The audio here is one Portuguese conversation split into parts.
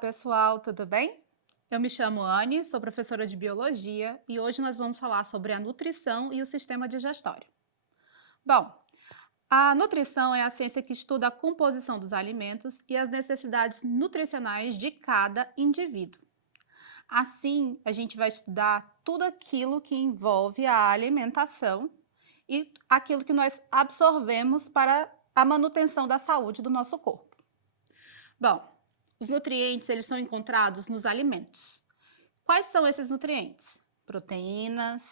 pessoal, tudo bem? Eu me chamo Anne, sou professora de biologia e hoje nós vamos falar sobre a nutrição e o sistema digestório. Bom, a nutrição é a ciência que estuda a composição dos alimentos e as necessidades nutricionais de cada indivíduo. Assim, a gente vai estudar tudo aquilo que envolve a alimentação e aquilo que nós absorvemos para a manutenção da saúde do nosso corpo. Bom, os nutrientes eles são encontrados nos alimentos. Quais são esses nutrientes? Proteínas,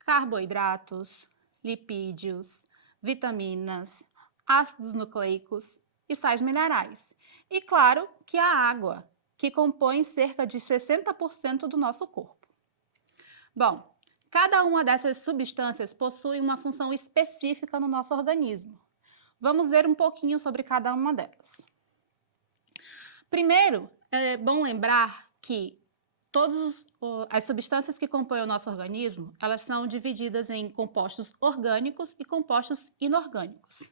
carboidratos, lipídios, vitaminas, ácidos nucleicos e sais minerais. E claro que a água, que compõe cerca de 60% do nosso corpo. Bom, cada uma dessas substâncias possui uma função específica no nosso organismo. Vamos ver um pouquinho sobre cada uma delas. Primeiro, é bom lembrar que todas as substâncias que compõem o nosso organismo, elas são divididas em compostos orgânicos e compostos inorgânicos.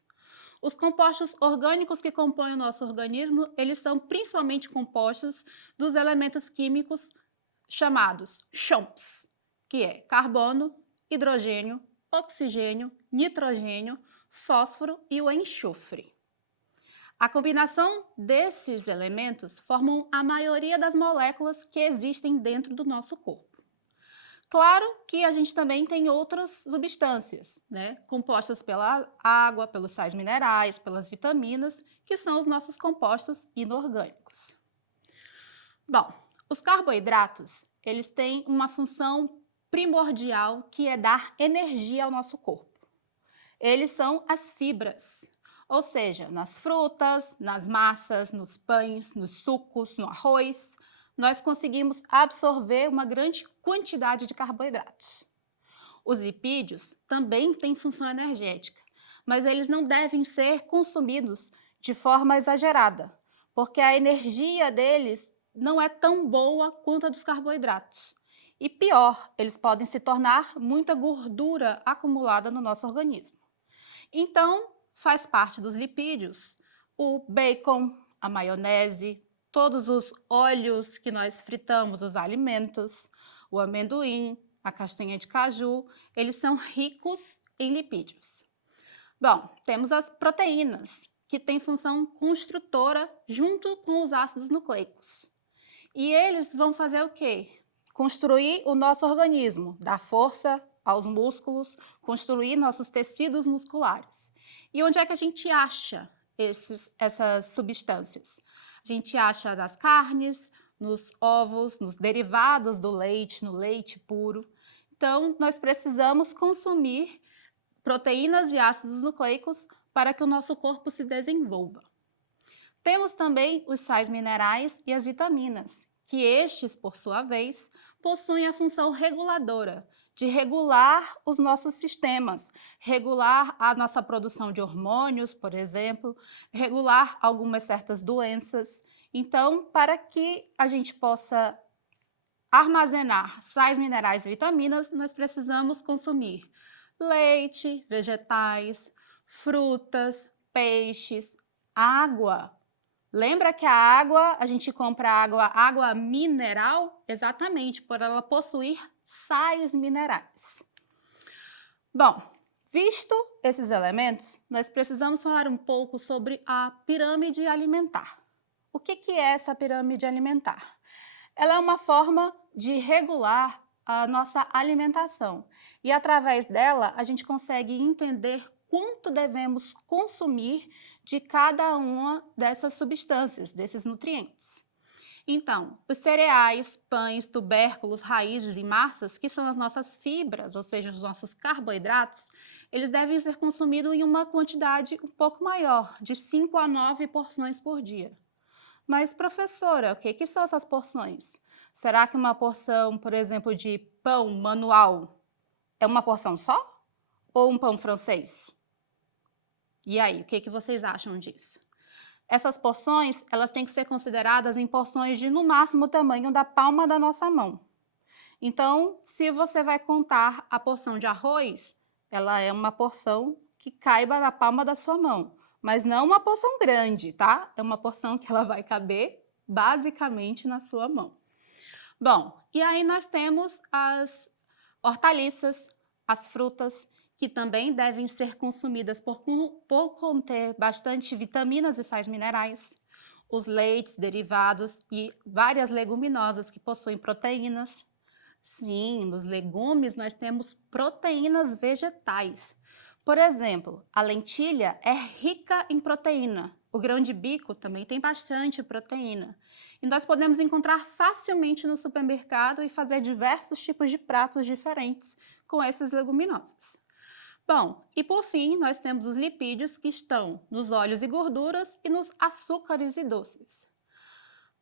Os compostos orgânicos que compõem o nosso organismo, eles são principalmente compostos dos elementos químicos chamados CHOMPs, que é carbono, hidrogênio, oxigênio, nitrogênio, fósforo e o enxofre. A combinação desses elementos formam a maioria das moléculas que existem dentro do nosso corpo. Claro que a gente também tem outras substâncias, compostas pela água, pelos sais minerais, pelas vitaminas, que são os nossos compostos inorgânicos. Bom, os carboidratos, eles têm uma função primordial que é dar energia ao nosso corpo. Eles são as fibras. Ou seja, nas frutas, nas massas, nos pães, nos sucos, no arroz, nós conseguimos absorver uma grande quantidade de carboidratos. Os lipídios também têm função energética, mas eles não devem ser consumidos de forma exagerada, porque a energia deles não é tão boa quanto a dos carboidratos. E pior, eles podem se tornar muita gordura acumulada no nosso organismo. Então, faz parte dos lipídios o bacon, a maionese, todos os óleos que nós fritamos os alimentos, o amendoim, a castanha de caju, eles são ricos em lipídios. Bom, temos as proteínas, que têm função construtora junto com os ácidos nucleicos. E eles vão fazer o quê? Construir o nosso organismo, dar força aos músculos, construir nossos tecidos musculares. E onde é que a gente acha essas substâncias? A gente acha nas carnes, nos ovos, nos derivados do leite, no leite puro. Então, nós precisamos consumir proteínas e ácidos nucleicos para que o nosso corpo se desenvolva. Temos também os sais minerais e as vitaminas, que estes, por sua vez, possuem a função reguladora, de regular os nossos sistemas, regular a nossa produção de hormônios, por exemplo, regular algumas certas doenças. Então, para que a gente possa armazenar sais minerais e vitaminas, nós precisamos consumir leite, vegetais, frutas, peixes, água. Lembra que a água, a gente compra água mineral? Exatamente, por ela possuir sais minerais. Bom, visto esses elementos, nós precisamos falar um pouco sobre a pirâmide alimentar. O que é essa pirâmide alimentar? Ela é uma forma de regular a nossa alimentação e, através dela, a gente consegue entender quanto devemos consumir de cada uma dessas substâncias, desses nutrientes. Então, os cereais, pães, tubérculos, raízes e massas, que são as nossas fibras, ou seja, os nossos carboidratos, eles devem ser consumidos em uma quantidade um pouco maior, de 5 a 9 porções por dia. Mas, professora, o que são essas porções? Será que uma porção, por exemplo, de pão manual é uma porção só? Ou um pão francês? E aí, o que vocês acham disso? Essas porções, elas têm que ser consideradas em porções de, no máximo, o tamanho da palma da nossa mão. Então, se você vai contar a porção de arroz, ela é uma porção que caiba na palma da sua mão. Mas não uma porção grande, tá? É uma porção que ela vai caber basicamente na sua mão. Bom, e aí nós temos as hortaliças, as frutas, que também devem ser consumidas por conter bastante vitaminas e sais minerais, os leites, derivados e várias leguminosas que possuem proteínas. Sim, nos legumes nós temos proteínas vegetais. Por exemplo, a lentilha é rica em proteína. O grão de bico também tem bastante proteína. E nós podemos encontrar facilmente no supermercado e fazer diversos tipos de pratos diferentes com essas leguminosas. Bom, e por fim, nós temos os lipídios que estão nos óleos e gorduras e nos açúcares e doces.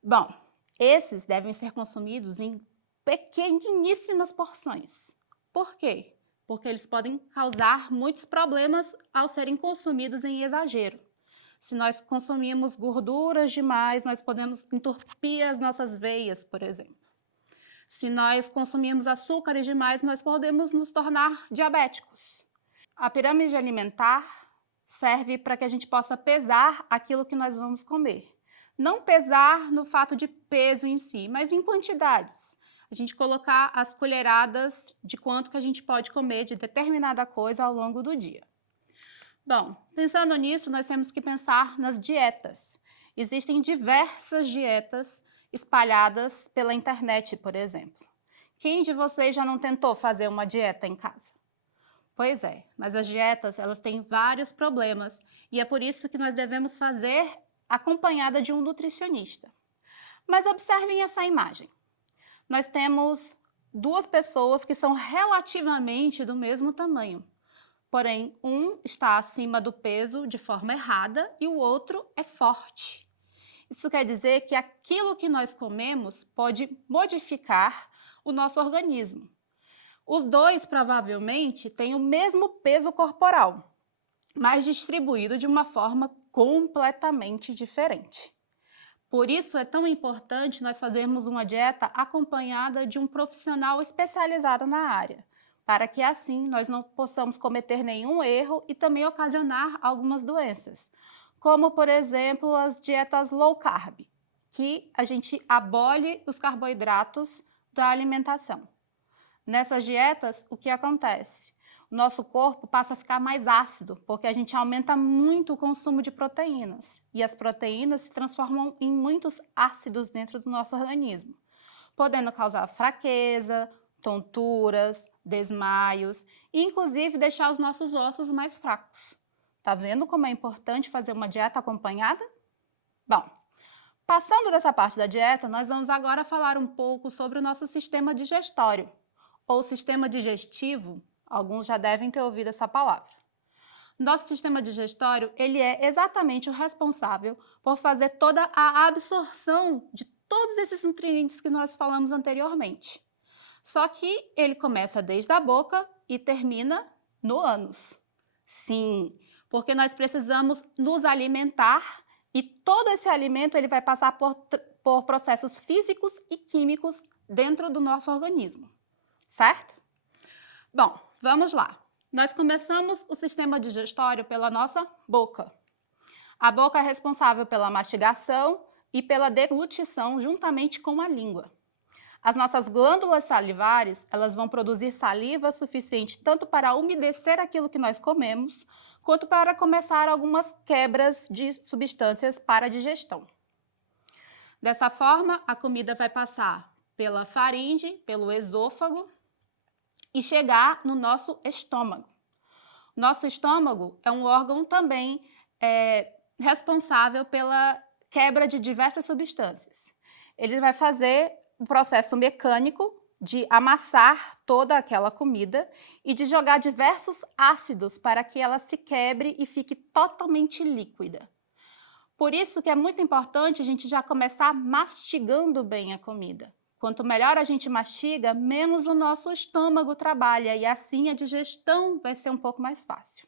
Bom, esses devem ser consumidos em pequeníssimas porções. Por quê? Porque eles podem causar muitos problemas ao serem consumidos em exagero. Se nós consumimos gorduras demais, nós podemos entupir as nossas veias, por exemplo. Se nós consumimos açúcares demais, nós podemos nos tornar diabéticos. A pirâmide alimentar serve para que a gente possa pesar aquilo que nós vamos comer. Não pesar no fato de peso em si, mas em quantidades. A gente colocar as colheradas de quanto que a gente pode comer de determinada coisa ao longo do dia. Bom, pensando nisso, nós temos que pensar nas dietas. Existem diversas dietas espalhadas pela internet, por exemplo. Quem de vocês já não tentou fazer uma dieta em casa? Pois é, mas as dietas, elas têm vários problemas e é por isso que nós devemos fazer acompanhada de um nutricionista. Mas observem essa imagem. Nós temos duas pessoas que são relativamente do mesmo tamanho. Porém, um está acima do peso de forma errada e o outro é forte. Isso quer dizer que aquilo que nós comemos pode modificar o nosso organismo. Os dois provavelmente têm o mesmo peso corporal, mas distribuído de uma forma completamente diferente. Por isso é tão importante nós fazermos uma dieta acompanhada de um profissional especializado na área, para que assim nós não possamos cometer nenhum erro e também ocasionar algumas doenças, como por exemplo as dietas low carb, que a gente abole os carboidratos da alimentação. Nessas dietas, o que acontece? O nosso corpo passa a ficar mais ácido, porque a gente aumenta muito o consumo de proteínas, e as proteínas se transformam em muitos ácidos dentro do nosso organismo, podendo causar fraqueza, tonturas, desmaios e inclusive deixar os nossos ossos mais fracos. Tá vendo como é importante fazer uma dieta acompanhada? Bom, passando dessa parte da dieta, nós vamos agora falar um pouco sobre o nosso sistema digestório, ou sistema digestivo, alguns já devem ter ouvido essa palavra. Nosso sistema digestório, ele é exatamente o responsável por fazer toda a absorção de todos esses nutrientes que nós falamos anteriormente. Só que ele começa desde a boca e termina no ânus. Sim, porque nós precisamos nos alimentar e todo esse alimento ele vai passar por processos físicos e químicos dentro do nosso organismo, certo? Bom, vamos lá. Nós começamos o sistema digestório pela nossa boca. A boca é responsável pela mastigação e pela deglutição juntamente com a língua. As nossas glândulas salivares, elas vão produzir saliva suficiente tanto para umedecer aquilo que nós comemos, quanto para começar algumas quebras de substâncias para a digestão. Dessa forma, a comida vai passar pela faringe, pelo esôfago e chegar no nosso estômago. Nosso estômago é um órgão também responsável pela quebra de diversas substâncias. Ele vai fazer um processo mecânico de amassar toda aquela comida e de jogar diversos ácidos para que ela se quebre e fique totalmente líquida. Por isso que é muito importante a gente já começar mastigando bem a comida. Quanto melhor a gente mastiga, menos o nosso estômago trabalha e assim a digestão vai ser um pouco mais fácil.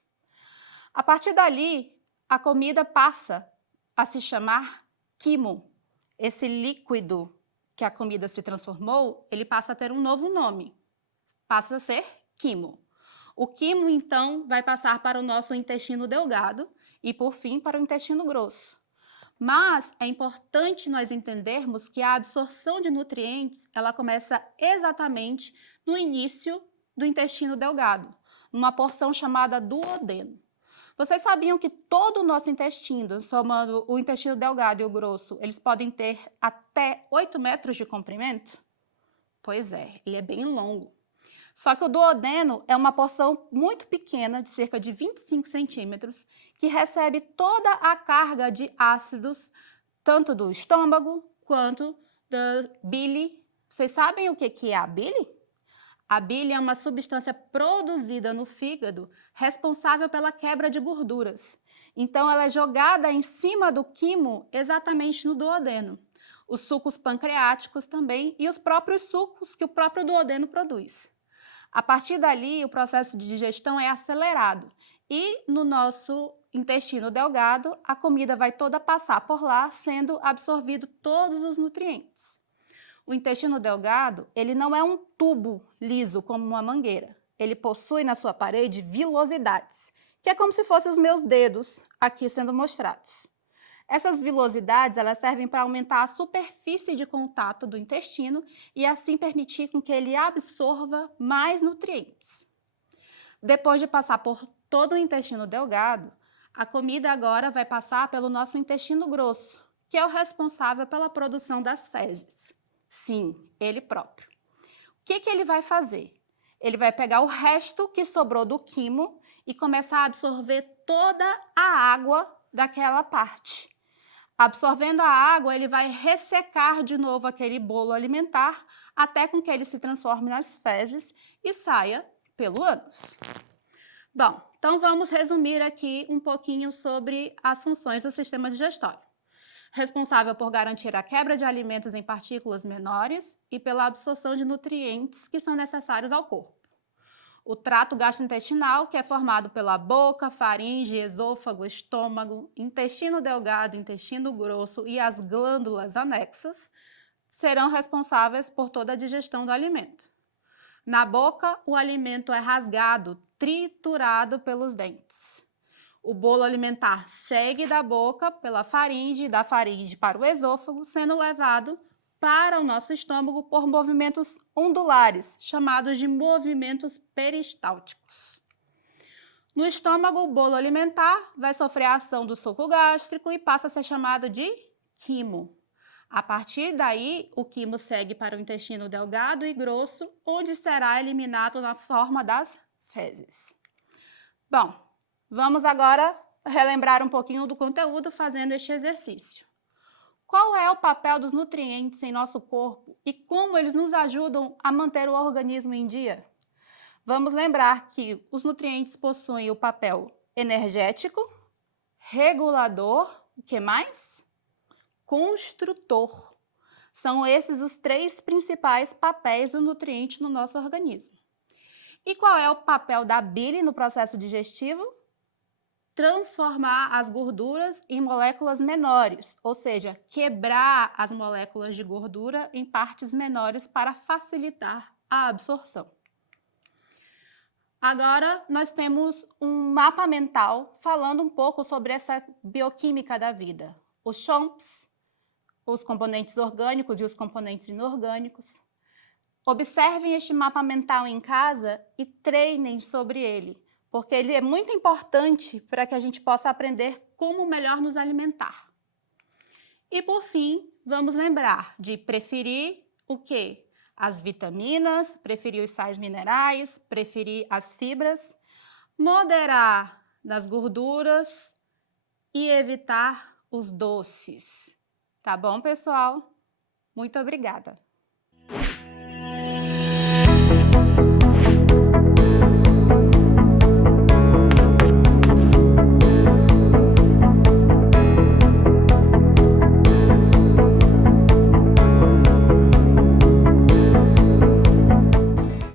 A partir dali, a comida passa a se chamar quimo. Esse líquido que a comida se transformou, ele passa a ter um novo nome. Passa a ser quimo. O quimo, então, vai passar para o nosso intestino delgado e, por fim, para o intestino grosso. Mas é importante nós entendermos que a absorção de nutrientes, ela começa exatamente no início do intestino delgado, numa porção chamada duodeno. Vocês sabiam que todo o nosso intestino, somando o intestino delgado e o grosso, eles podem ter até 8 metros de comprimento? Pois é, ele é bem longo. Só que o duodeno é uma porção muito pequena, de cerca de 25 centímetros, que recebe toda a carga de ácidos, tanto do estômago quanto da bile. Vocês sabem o que é a bile? A bile é uma substância produzida no fígado responsável pela quebra de gorduras. Então, ela é jogada em cima do quimo exatamente no duodeno. Os sucos pancreáticos também e os próprios sucos que o próprio duodeno produz. A partir dali, o processo de digestão é acelerado e no nosso intestino delgado, a comida vai toda passar por lá, sendo absorvido todos os nutrientes. O intestino delgado, ele não é um tubo liso como uma mangueira. Ele possui na sua parede vilosidades, que é como se fossem os meus dedos aqui sendo mostrados. Essas vilosidades, elas servem para aumentar a superfície de contato do intestino e assim permitir com que ele absorva mais nutrientes. Depois de passar por todo o intestino delgado, a comida agora vai passar pelo nosso intestino grosso, que é o responsável pela produção das fezes. Sim, ele próprio. O que ele vai fazer? Ele vai pegar o resto que sobrou do quimo e começar a absorver toda a água daquela parte. Absorvendo a água, ele vai ressecar de novo aquele bolo alimentar até com que ele se transforme nas fezes e saia pelo ânus. Bom, então vamos resumir aqui um pouquinho sobre as funções do sistema digestório. Responsável por garantir a quebra de alimentos em partículas menores e pela absorção de nutrientes que são necessários ao corpo. O trato gastrointestinal, que é formado pela boca, faringe, esôfago, estômago, intestino delgado, intestino grosso e as glândulas anexas, serão responsáveis por toda a digestão do alimento. Na boca, o alimento é rasgado, triturado pelos dentes. O bolo alimentar segue da boca pela faringe e da faringe para o esôfago, sendo levado para o nosso estômago por movimentos ondulares, chamados de movimentos peristálticos. No estômago, o bolo alimentar vai sofrer a ação do suco gástrico e passa a ser chamado de quimo. A partir daí, o quimo segue para o intestino delgado e grosso, onde será eliminado na forma das fezes. Bom, vamos agora relembrar um pouquinho do conteúdo fazendo este exercício. Qual é o papel dos nutrientes em nosso corpo e como eles nos ajudam a manter o organismo em dia? Vamos lembrar que os nutrientes possuem o papel energético, regulador, o que mais? Construtor. São esses os 3 principais papéis do nutriente no nosso organismo. E qual é o papel da bile no processo digestivo? Transformar as gorduras em moléculas menores, ou seja, quebrar as moléculas de gordura em partes menores para facilitar a absorção. Agora, nós temos um mapa mental falando um pouco sobre essa bioquímica da vida. Os CHOMPs, os componentes orgânicos e os componentes inorgânicos. Observem este mapa mental em casa e treinem sobre ele, porque ele é muito importante para que a gente possa aprender como melhor nos alimentar. E por fim, vamos lembrar de preferir o quê? As vitaminas, preferir os sais minerais, preferir as fibras, moderar nas gorduras e evitar os doces. Tá bom, pessoal? Muito obrigada!